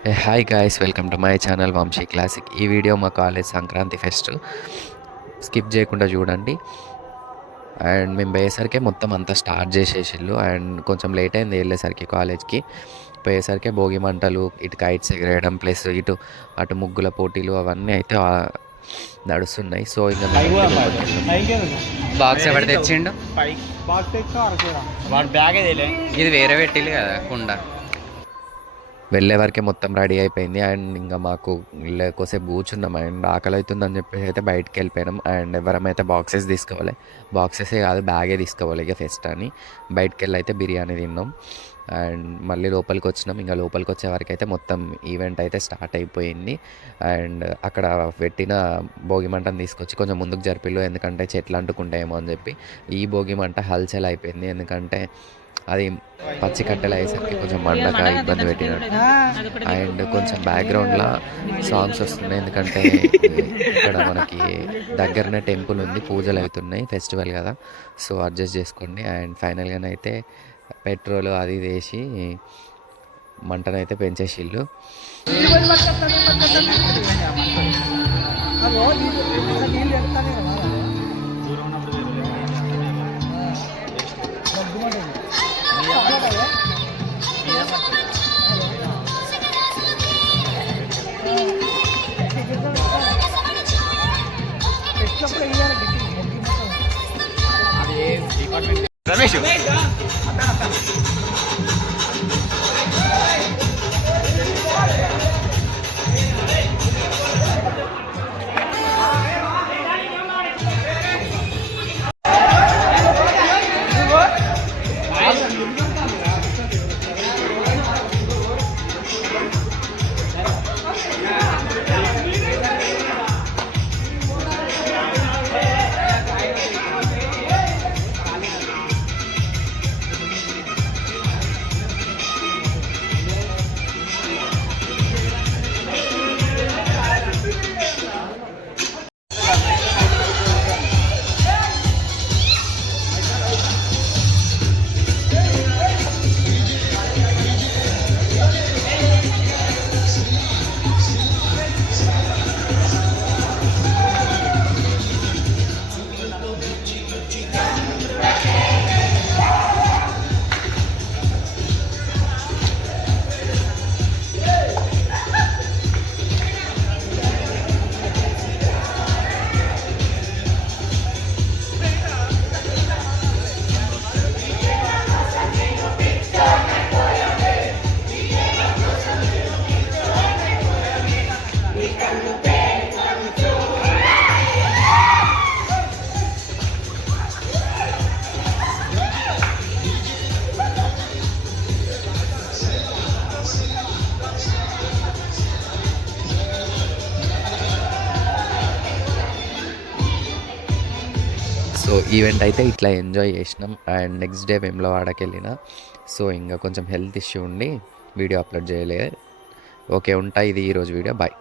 Hi guys, welcome to my channel Vamshi classic. ఈ video మా college Sankranti fest, skip చేయకుండా చూడండి. అండ్ మేము పోయేసరికి మొత్తం అంతా స్టార్ట్ చేసేసిళ్ళు. అండ్ కొంచెం లేట్ అయింది వెళ్ళేసరికి కాలేజ్కి. పోయేసరికి భోగి మంటలు, ఇటు కైట్స్ ఎగరేయడం, ప్లస్ ఇటు అటు ముగ్గుల పోటీలు అవన్నీ అయితే నడుస్తున్నాయి. సో ఇంకా మేము లోపలికి వెళ్ళాం. బాక్స్ ఎవరు తెచ్చిండు? వాడు బ్యాగ్ ఇది వేరే పెట్టిల్లు కదా కుండ. వెళ్ళే వరకే మొత్తం రెడీ అయిపోయింది. అండ్ ఇంకా మాకు కోసేపు కూర్చున్నాం. అండ్ ఆకలి అవుతుందని చెప్పేసి అయితే బయటికి వెళ్ళిపోయినాం. అండ్ ఎవరమైతే బాక్సెస్ తీసుకోవాలి, బాక్సెసే కాదు బ్యాగే తీసుకోవాలి ఇక ఫెస్ట్ అని. బయటికి వెళ్ళి అయితే బిర్యానీ తిన్నాం. అండ్ మళ్ళీ లోపలికి వచ్చినాం. ఇంకా లోపలికి వచ్చే వరకు అయితే మొత్తం ఈవెంట్ అయితే స్టార్ట్ అయిపోయింది. అండ్ అక్కడ పెట్టిన భోగి మంటను తీసుకొచ్చి కొంచెం ముందుకు జరిపిల్లు, ఎందుకంటే చెట్లు అంటుకుంటాయేమో అని చెప్పి. ఈ భోగి మంట హల్చల్ అయిపోయింది, ఎందుకంటే అది పచ్చి కట్టెలు అయ్యేసరికి కొంచెం మండక ఇబ్బంది పెట్టినట్టు. అండ్ కొంచెం బ్యాక్గ్రౌండ్లో సాంగ్స్ వస్తున్నాయి, ఎందుకంటే ఇక్కడ మనకి దగ్గరనే టెంపుల్ ఉంది, పూజలు అవుతున్నాయి, ఫెస్టివల్ కదా. సో అడ్జస్ట్ చేసుకోండి. అండ్ ఫైనల్గానైతే పెట్రోల్ అది వేసి మంటనైతే పెంచేసిళ్ళు. రమేష్ సో ఈవెంట్ అయితే ఇట్లా ఎంజాయ్ చేసినాం. అండ్ నెక్స్ట్ డే వేములవాడకి వెళ్ళిన. సో ఇంకా కొంచెం హెల్త్ ఇష్యూ ఉండి వీడియో అప్లోడ్ చేయలేదు. ఓకే, ఉంటా. ఇది ఈరోజు వీడియో. బాయ్.